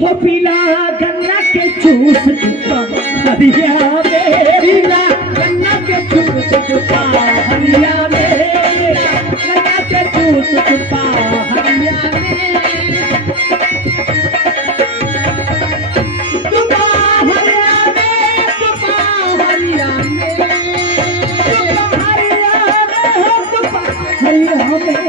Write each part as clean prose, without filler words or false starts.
हो पीला गन्ना के जूस चुका हरिया में, पीला गन्ना के जूस चुका हरिया में, गन्ना के जूस चुका हरिया में, चुका हरिया में, चुका हरिया में, चुका हरिया में,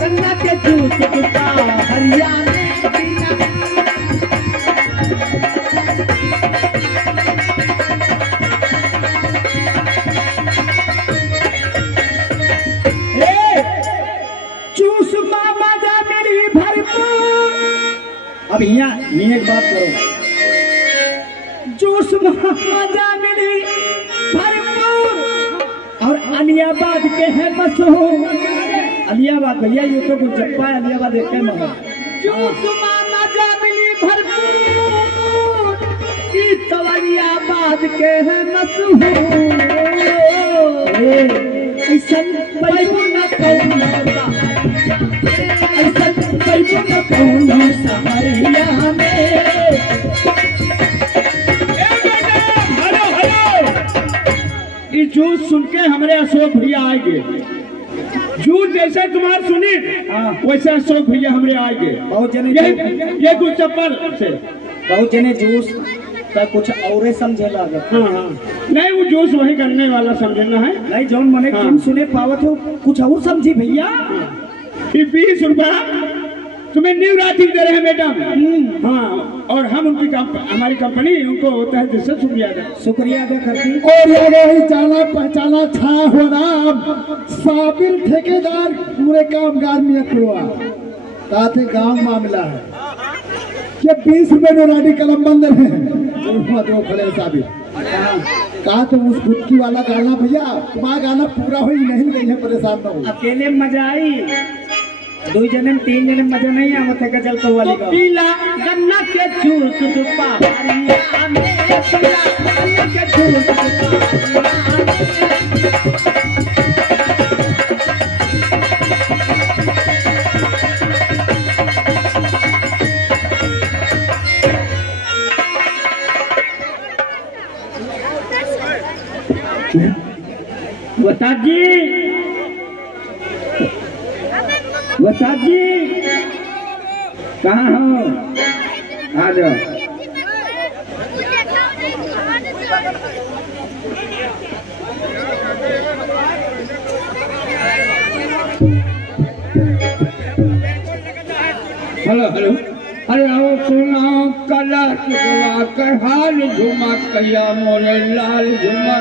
गन्ना के जूस चुका हरिया में। अब यहाँ एक बात करो, जूस मजा मिली भरपूर और अलियाबाद के है मशहूर। अलियाबाद भैया ये तो कुछ जप्पा है, अलियाबाद एक जूस मजा मिली भरपूर, तो अलियाबाद के है मशहूर। ऐसा न कौन सहरिया में। ये जूस सुन के हमारे अशोक भैया आएंगे, जूस जैसे तुम्हारे सुनी वैसे अशोक भैया हमारे आएंगे। बहुत जने ये कुछ चप्पल से बहुत जने जूस का कुछ और समझे लगा। हाँ नहीं, वो जूस वही करने वाला समझना है नहीं, जौन मने तुम सुने पावत हो कुछ और समझी भैया। 20 रुपया तुम्हें न्यू राइटिंग दे रहे हैं मैडम। हाँ, और हम उनकी हमारी कंपनी उनको होता है जिससे शुक्रिया अदा करती। और जाना पहचाना था हो राम साबिर ठेकेदार पूरे कामगार में खुलवा ताते गांव मामला है। ये 20 रुपए में राडी कलम बंद है दो खड़े साबिर कहा तो उस बुटकी वाला गाना भैया तुम्हारा गाना पूरा हो ही नहीं गई है, परेशान न हो। अकेले मजा आई, 2 जन्म 3 जन्म मजा नहीं आवत है गजल तो वाली का। पीला गन्ना के जूस दुपा हरिया में, पीला गन्ना के जूस दुपा बता जी कहाँ हो, आ जाओ। हेलो हेलो, अरे आओ सुनाओ कला कर हाल झुमा कैया मोरे लाल झुमा।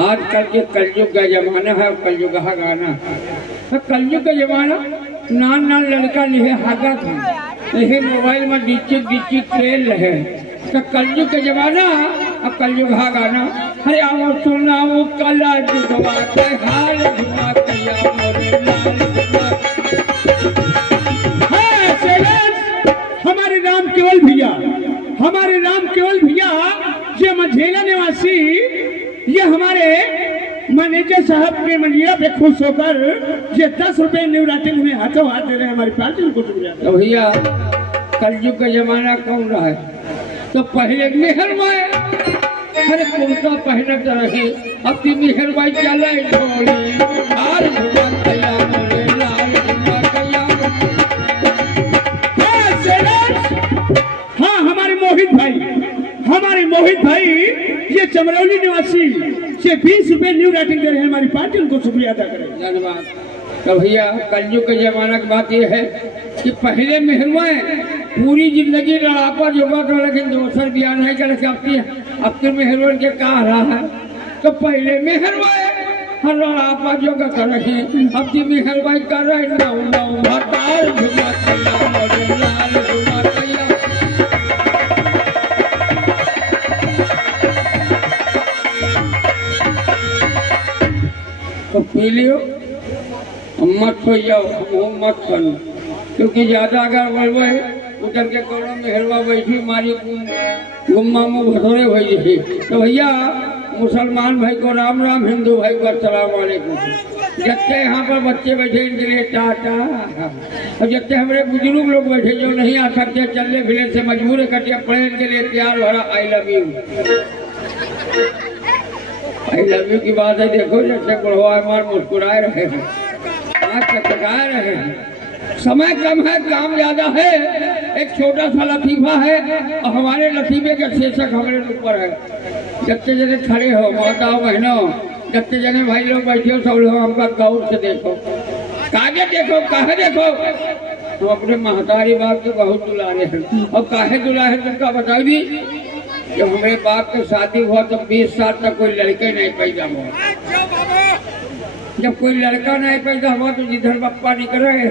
आजकल के कलयुग का जमाना है, कलयुग का गाना तो कलयुग का जमाना नान नान लड़का लिहे हागा था, लिहे मोबाइल में डिचिक खेल रहे तो कलयुग का जमाना अब कलयुग का गाना। अरे आओ सुनाओ कला जुगवा के हाल झुमा कैया मोरे लाल झुमा। हमारे राम केवल भैया ये मझेला निवासी, ये हमारे मैनेजर साहब के मंजिला पे खुश होकर ये 10 रुपए न्यू राइटिंग में हाथों हाथ दे रहे हैं हमारी पार्टी को शुक्रिया। तो भैया कलयुग का जमाना कौन रहा है, तो पहले मेहर माए हर कुर्ता पहनत रहे, अब की मेहर माई चला ढोली हाल झुमा कैया मोरे लाल झुमा कैया। हाँ हमारे मोहित भाई ये चमरौली निवासी ये 20 रुपए न्यू राइटिंग दे रहे हैं हमारी पार्टी, उनको शुक्रिया अदा करें। धन्यवाद। तो भैया कलयुग के जमाना की बात यह है कि पहले मेहरबान पूरी जिंदगी लड़ापा जोगा तो, लेकिन दोसर ब्याह नहीं कर सकती। अब तो मेहरबान के कहा रहा है तो पहले मेहरबान लड़ापा जोगा कर रहे, अब की मेहरबान कर रहे नौ भतार झुमा कैया मोरे लाल झुमा कैया। तो पी लियो मत हो जाओ, मत करो क्योंकि ज्यादा अगर बोलबो उधर के कोनो मेहरवा बैठी मारी गुम्मा मुँह भटोरे हो जाए। तो भैया मुसलमान भाई को राम राम, हिंदू भाई को अस्सलाम वालेकुम। जितने यहाँ पर बच्चे बैठे इनके लिए टाटा, और जितने हमारे बुजुर्ग लोग बैठे जो नहीं आ सकते चलने फिरने से मजबूर कटिया पड़े, इनके लिए प्यार भरा I love you. I love you की बात है। देखो जैसे बुढ़वा हमारे मुस्कुराए रहे हैं, आज चटकाए रहे हैं। समय कम है, काम ज्यादा है। एक छोटा सा लतीफा है और हमारे लतीफे के शीर्षक हमारे ऊपर है। जितने जने खड़े हो माताओं बहनों, जितने जने भाई लोग बैठे हो, सब लोग हमका गौर से देखो, काहे देखो, काहे देखो। हम अपने महतारी बाप के बहुत दुलारे हैं। और काहे दुलारे तुमका बता दी, जब हमारे बाप के शादी हुआ तो 20 साल तक कोई लड़के नहीं पैदा हुआ। जब कोई लड़का नहीं पैदा हुआ तो जिधर बप्पा निकले,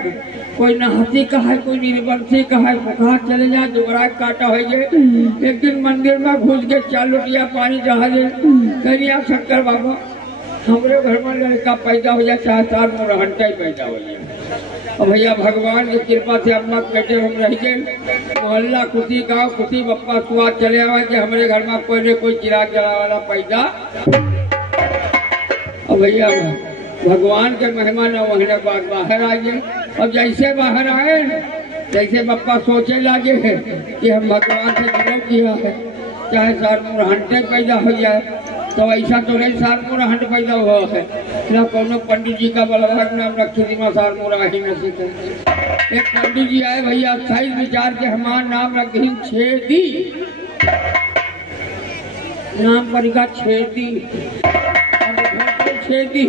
कोई नहाती का है, कोई निर्बंसी का है, बुखार चले जाए, दोबारा काटा हो जाए। एक दिन मंदिर में घुस के 4 लोटिया पानी जहाजे कहीं आ शंकर बाबा हमारे घर में लड़का पैदा हो जाए, 4 साल मुरहंटा ही पैदा हो जाए। और भैया भगवान की कृपा से अम्मा बेटे हम रह गए। मोहल्ला खुशी, गाँव खुशी, बप्पा स्वाद चले आवा कि हमारे घर में कोई न कोई चिराग जला वाला पैदा। और भैया भगवान के मेहमान महीने बाद बाहर आइए। और जैसे बाहर आए, जैसे बप्पा सोचे लगे है कि हम भगवान से विरोध किया है, चाहे सार मुरहंटे पैदा हो जाए, तो ऐसा तो नहीं सार मुरहंट पैदा हुआ है ना। कोनो पंडित जी का बलवान नाम रखी थी, मैं सार मुराही न सीखे। एक पंडित जी आए भैया, 28 विचार के हमार नाम रखी छेदी, नाम पड़ेगा छेदी, छेदी,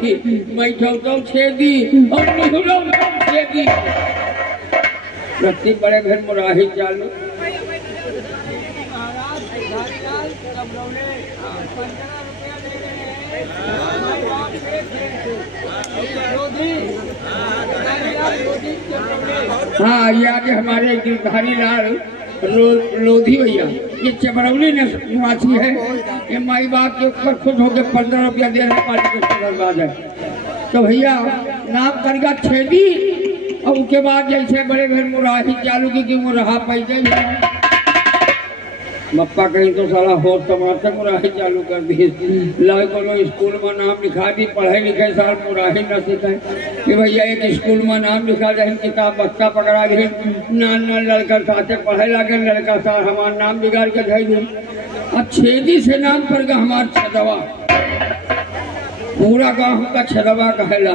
बैठो तो छेदी और निहुरो तो छेदी। रत्ती बड़े घर मुराही चालू। हाँ, ये आगे हमारे गिरधारी लाल लोधी भैया, ये चबरौली निवासी है। ये माई बाप के ऊपर खुद होकर 15 रुपया दे रहे पार्टी के बाद है। तो भैया नाम करेगा छेदी, और उसके बाद जैसे बड़े घर मुराही चालू की मुराहा पैदे बप्पा कहीं तो सारा हो टमाटर मुराही चालू कर दी। लाए कोनो स्कूल में नाम लिखा दी, पढ़े लिखे साल मुराही न सीखे कि भैया एक स्कूल में नाम लिखा जाए, किताब बच्चा पकड़ा गए, नान लड़का साथे पढ़े लगे, लड़का साल हमारा नाम बिगाड़ के धई दी। अब छेदी से नाम पड़ गया हमार छदवा, पूरा गाँव का छदवा कहला।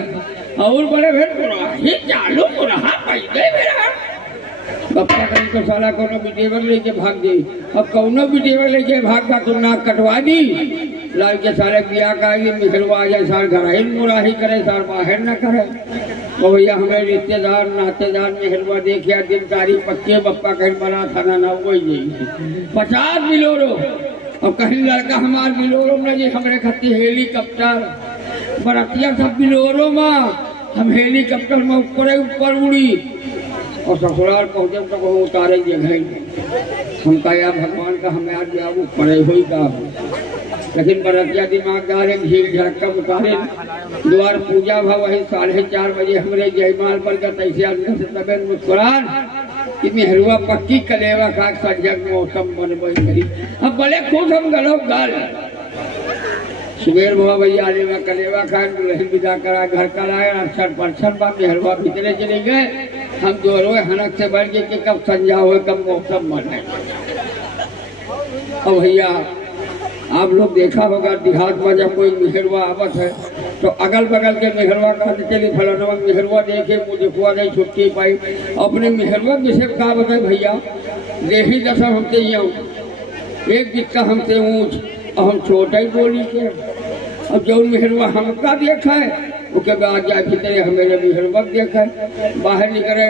और बड़े भेद मुराही चालू मुराहा पैदे मेरा बप्पा कहीं तो साला कोनो विदेवर लेके भाग गई। अब कौनो विदेवर लेके भाग का तो नाक कटवा दी। लाल के सारे बिया का मिहरवा आ जाए, सार घर ही मुराही करे, सार बाहर न करे। तो भैया हमें रिश्तेदार नातेदार मेहरवा देखिया, दिन तारीख पक्के बप्पा कहीं बना थाना ना वही नहीं 50 बिलोरो। और कहीं लड़का हमार बिलोरो में जी हमारे खत्ती हेलीकॉप्टर बरतिया सब बिलोरो में, हम हेलीकॉप्टर में ऊपर उड़ी और ससुराल पहुँचे तो वो उतारे जगह। हम कहा भगवान का हमें आज आगू पड़े हुई का, लेकिन बरतिया दिमागदार है, झील झड़का उतारे। द्वार पूजा भा वही 4:30 बजे हमारे जयमाल पर का तैसे अंदर से तबीयत मुस्कुरान कि मेहरुआ पक्की कलेवा खा सजग मौसम बन गई। अब भले खुद हम गलो गाल सुबेर बाबा भैया आने में कलेवा खाए, दुल्हन विदा करा, घर का लाए, अक्षर परछन बा मेहरवा भीतरे चले गए। हम दोनों हनक से बैठ गए कि कब संजा हो, कब मौसम बने। और भैया आप लोग देखा होगा देहात में जब कोई मेहरवा आवत है तो अगल बगल के मेहरवा कहते चली फलाना मेहरवा देखे मुझे कुआ नहीं छुट्टी पाई। अपने मेहरवा विषय कहा बताए भैया, देही दशा हमसे यहाँ एक दिक्का हमसे ऊँच और हम छोटा ही बोली के। अब जो मेहरवा हमका देखा है उसके बाद जा भीतरे हमें मेहरवा देखा है, बाहर निकले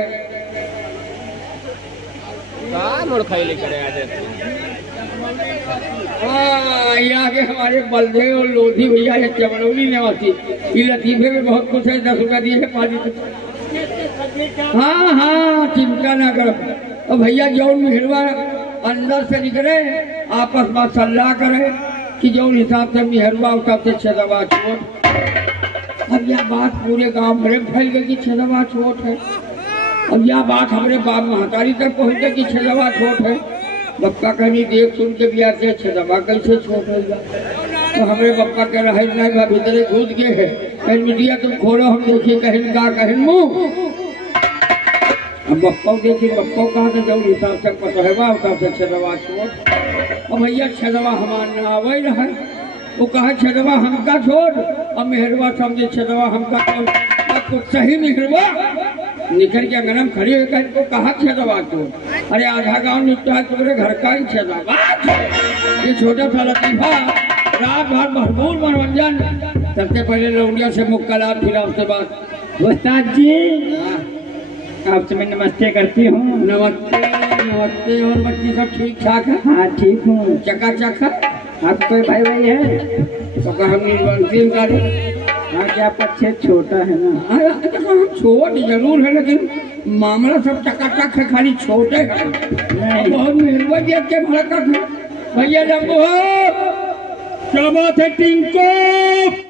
यहाँ के हमारे बलदेव और लोधी भैया है चबरौली निवासी, लतीफे में बहुत कुछ है, 10 रुपया दिए है पानी। हाँ हाँ चिंता ना करो। और भैया जो मेहरवा अंदर से निकले आपस में सलाह करे कि जो हिसाब से मेहरवा उस हिसाब से छदवा छोट। अब यह बात पूरे गांव में फैल गई कि छदवा छोट है। अब यह बात हमारे बाप महतारी तक पहुंचे कि छेदवा छोट है। बप्पा कहनी देख सुन के भी आते छेदवा कैसे छोट है। तो हमारे बप्पा कह रहा है नहीं भाभी तेरे घुस गए है, कहीं मीडिया तुम खोलो हम देखिए कहीं का कहीं मुँह। अब बप्पा देखिए बप्पा कहा था जो हिसाब से पता है वह हिसाब से छेदवा छोट। अब भैया छेदवा हमारा ना आवे रहा, वो कहा छेदवा हमका छोड़। अब मेहरवा समझे छेदवा हमका छोड़, तो सही मेहरवा निकल के अंगना में खड़ी होकर इनको कहा छेदवा छोड़। अरे आधा गांव निपटा तुम्हारे घर का ही छेदवा। ये छोटा सा लतीफा रात भर भरपूर मनोरंजन। सबसे पहले लौंडिया से मुक्कालात, फिर आपसे बात। उस्ताद जी आपसे मैं नमस्ते करती हूँ। नमस्ते नमस्ते। और बच्ची सब ठीक ठाक है? हाँ ठीक हूँ। चकाचक है? आप कोई भाई भाई है तो हम निर्वंशील गाड़ी। हाँ क्या पक्षे छोटा है ना? हम छोट जरूर है लेकिन मामला सब चकाचक है, खाली छोटे है। बहुत मेहरबानी के भड़का भैया जब क्या बात है टिंको?